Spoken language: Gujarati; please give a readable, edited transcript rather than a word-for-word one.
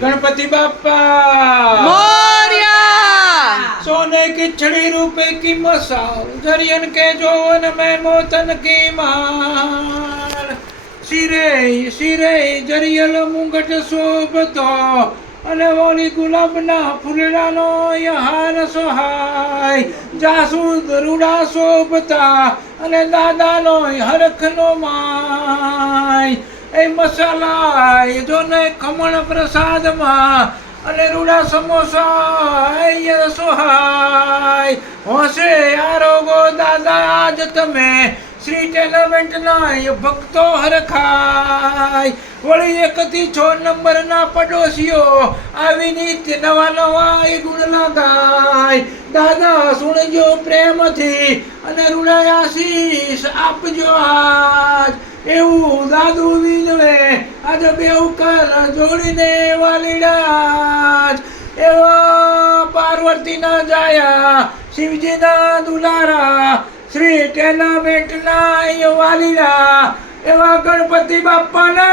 गणपति बाप्पा मोरया। सोने की छड़ी रुपए की मसाल जरियन के जोवन में मोतन की माल सिरे सिरे जरियल मुंगट शोभतो અને ઓલી ગુલાબના ફૂલડાનો યહાર સોહાય જાસૂદ રૂડા શોભતા અને દાદાનો હરખનો માય એ મસાલા એ જોને ખમણ પ્રસાદમાં અને રૂડા સમોસા સોહાય હોશે આરોગો દાદા આજ તમે શ્રી ટેલમેન્ટના ભક્તો હરખાય વળી 1 થી 6 નંબરના પડોશીઓ આવી નિત્ય નવા નવા ગુણ લગાય દાદા સુણજો પ્રેમથી અને રૂડા આશીષ આપજો આજ એવું દાદુ વિનવે આજ બેઉ કર જોડીને વાલીડા એવા પાર્વતીના જાયા શિવજીના દુલારા શ્રી ટેલમેન્ટના વાલીડા એવા ગણપતિ બાપ્પાને